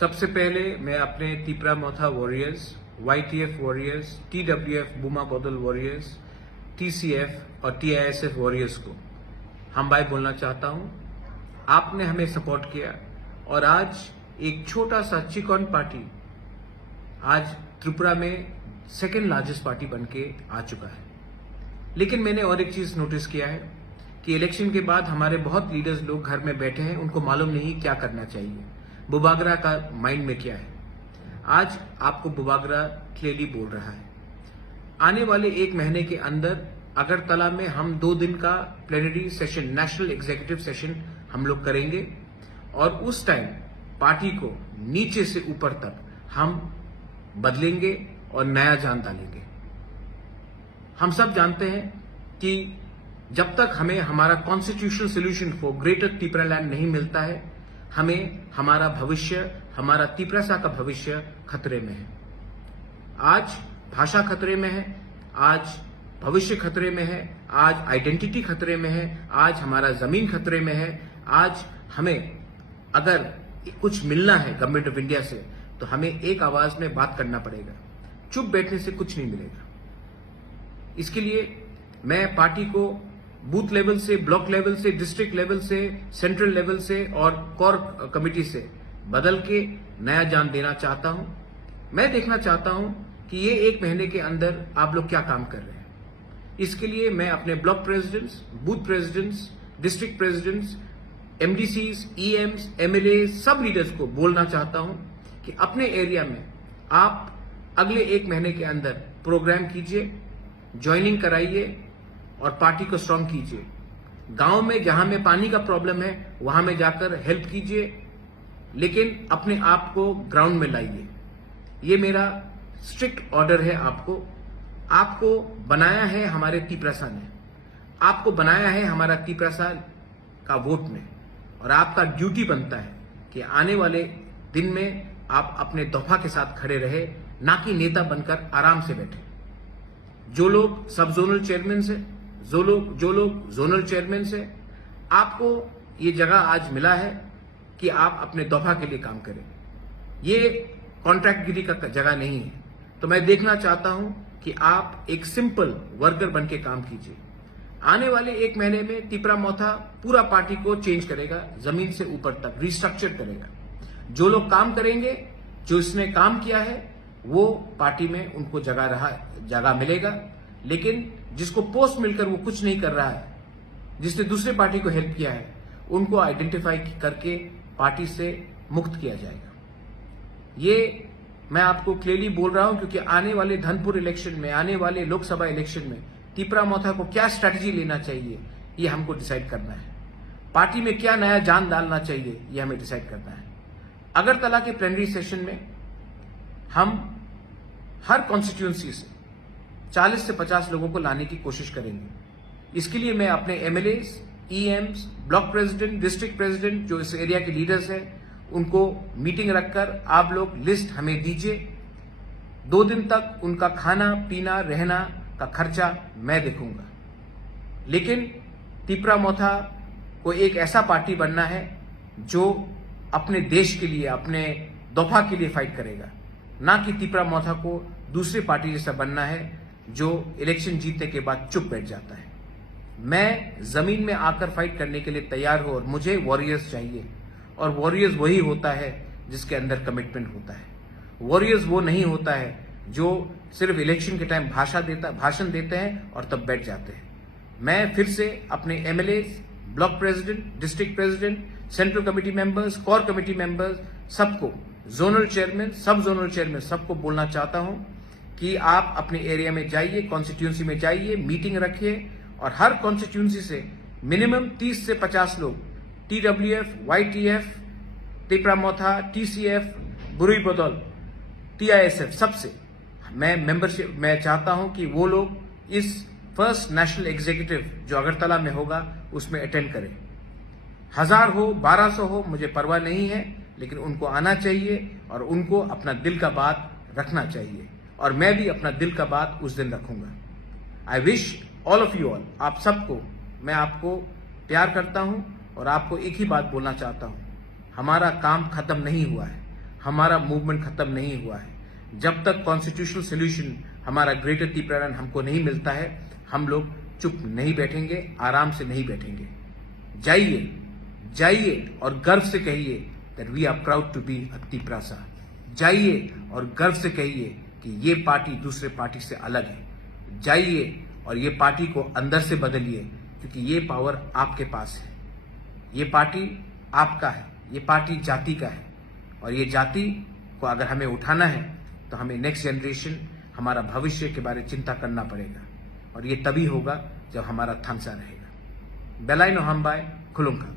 सबसे पहले मैं अपने तिपरा मोथा वॉरियर्स, YTF वॉरियर्स, TWF बूमा बदल वॉरियर्स, TCF और TISF वॉरियर्स को हम भाई बोलना चाहता हूं। आपने हमें सपोर्ट किया और आज एक छोटा सा चिकन पार्टी आज त्रिपुरा में सेकेंड लार्जेस्ट पार्टी बनके आ चुका है। लेकिन मैंने और एक चीज नोटिस किया है कि इलेक्शन के बाद हमारे बहुत लीडर्स लोग घर में बैठे हैं, उनको मालूम नहीं क्या करना चाहिए, बुबागरा का माइंड में क्या है। आज आपको बुबागरा क्लियरली बोल रहा है। आने वाले एक महीने के अंदर अगरतला में हम 2 दिन का plenary session, national executive session हम लोग करेंगे और उस टाइम पार्टी को नीचे से ऊपर तक हम बदलेंगे और नया जान डालेंगे। हम सब जानते हैं कि जब तक हमें हमारा constitutional solution for greater Tripura land नहीं मिलता है, हमें हमारा भविष्य, हमारा त्रिपुरा का भविष्य खतरे में है। आज भाषा खतरे में है, आज भविष्य खतरे में है, आज आइडेंटिटी खतरे में है, आज हमारा जमीन खतरे में है। आज हमें अगर कुछ मिलना है गवर्नमेंट ऑफ इंडिया से तो हमें एक आवाज में बात करना पड़ेगा। चुप बैठने से कुछ नहीं मिलेगा। इसके लिए मैं पार्टी को बूथ लेवल से, ब्लॉक लेवल से, डिस्ट्रिक्ट लेवल से, सेंट्रल लेवल से और कोर कमेटी से बदल के नया जान देना चाहता हूं। मैं देखना चाहता हूं कि ये एक महीने के अंदर आप लोग क्या काम कर रहे हैं। इसके लिए मैं अपने block presidents, booth presidents, district presidents, MDCs, EMs, MLA सब लीडर्स को बोलना चाहता हूं कि अपने एरिया में आप अगले एक महीने के अंदर प्रोग्राम कीजिए, ज्वाइनिंग कराइए और पार्टी को स्ट्रांग कीजिए। गांव में जहां में पानी का प्रॉब्लम है वहां में जाकर हेल्प कीजिए, लेकिन अपने आप को ग्राउंड में लाइए। ये मेरा स्ट्रिक्ट ऑर्डर है आपको। आपको बनाया है हमारे त्रिपुरा ने, आपको बनाया है हमारा त्रिपुरा का वोट में, और आपका ड्यूटी बनता है कि आने वाले दिन में आप अपने दफा के साथ खड़े रहे, ना कि नेता बनकर आराम से बैठे। जो लोग सब जोनल चेयरमैन से, जो लोग जोनल चेयरमैन से, आपको ये जगह आज मिला है कि आप अपने दफा के लिए काम करें। ये कॉन्ट्रैक्टगिरी का जगह नहीं है। तो मैं देखना चाहता हूं कि आप एक सिंपल वर्कर बन के काम कीजिए। आने वाले एक महीने में त्रिपुरा मोथा पूरा पार्टी को चेंज करेगा, जमीन से ऊपर तक रिस्ट्रक्चर करेगा। जो लोग काम करेंगे, जो इसने काम किया है, वो पार्टी में उनको जगह मिलेगा। लेकिन जिसको पोस्ट मिलकर वो कुछ नहीं कर रहा है, जिसने दूसरे पार्टी को हेल्प किया है, उनको आइडेंटिफाई करके पार्टी से मुक्त किया जाएगा। ये मैं आपको क्लियरली बोल रहा हूं क्योंकि आने वाले धनपुर इलेक्शन में, आने वाले लोकसभा इलेक्शन में त्रिपुरा मोथा को क्या स्ट्रैटेजी लेना चाहिए, ये हमको डिसाइड करना है। पार्टी में क्या नया जान डालना चाहिए, ये हमें डिसाइड करना है। अगरतला के प्लेनरी सेशन में हम हर कॉन्स्टिट्यूएंसी से 40 से 50 लोगों को लाने की कोशिश करेंगे। इसके लिए मैं अपने MLAs, EMs, block president, district president, जो इस एरिया के लीडर्स हैं, उनको मीटिंग रखकर आप लोग लिस्ट हमें दीजिए। 2 दिन तक उनका खाना पीना रहना का खर्चा मैं देखूंगा। लेकिन त्रिपुरा मोथा को एक ऐसा पार्टी बनना है जो अपने देश के लिए, अपने दफा के लिए फाइट करेगा, ना कि त्रिपुरा मोथा को दूसरी पार्टी जैसा बनना है जो इलेक्शन जीतने के बाद चुप बैठ जाता है। मैं जमीन में आकर फाइट करने के लिए तैयार हूं और मुझे वॉरियर्स चाहिए। और वॉरियर्स वही होता है जिसके अंदर कमिटमेंट होता है। वॉरियर्स वो नहीं होता है जो सिर्फ इलेक्शन के टाइम भाषण देते हैं और तब बैठ जाते हैं। मैं फिर से अपने MLAs, block president, district president, central committee members, core committee members, सबको, जोनल चेयरमैन, सब जोनल चेयरमैन, सबको बोलना चाहता हूं कि आप अपने एरिया में जाइए, कॉन्स्टिट्यूंसी में जाइए, मीटिंग रखिए और हर कॉन्स्टिट्यूंसी से मिनिमम 30 से 50 लोग TWF, YTF, त्रिपुरा मोथा, TCF, बुरुई बदौल, TISF सबसे मैं मेंबरशिप, मैं चाहता हूं कि वो लोग इस फर्स्ट नेशनल एग्जीक्यूटिव जो अगरतला में होगा उसमें अटेंड करें। 1000 हो, 1200 हो, मुझे परवाह नहीं है, लेकिन उनको आना चाहिए और उनको अपना दिल का बात रखना चाहिए और मैं भी अपना दिल का बात उस दिन रखूंगा। I wish all of you all, आप सबको, मैं आपको प्यार करता हूं और आपको एक ही बात बोलना चाहता हूं, हमारा काम खत्म नहीं हुआ है। हमारा मूवमेंट खत्म नहीं हुआ है। जब तक कॉन्स्टिट्यूशनल सोल्यूशन हमारा ग्रेटर तिपरारन हमको नहीं मिलता है, हम लोग चुप नहीं बैठेंगे, आराम से नहीं बैठेंगे। जाइए जाइए और गर्व से कहिए that we are proud to be a Tiprasa. जाइए और गर्व से कहिए कि ये पार्टी दूसरे पार्टी से अलग है। जाइए और ये पार्टी को अंदर से बदलिए, क्योंकि ये पावर आपके पास है। ये पार्टी आपका है, ये पार्टी जाति का है, और ये जाति को अगर हमें उठाना है तो हमें नेक्स्ट जनरेशन, हमारा भविष्य के बारे में चिंता करना पड़ेगा, और ये तभी होगा जब हमारा थांसा रहेगा। बेलाइन हम्बाई खुलुंका।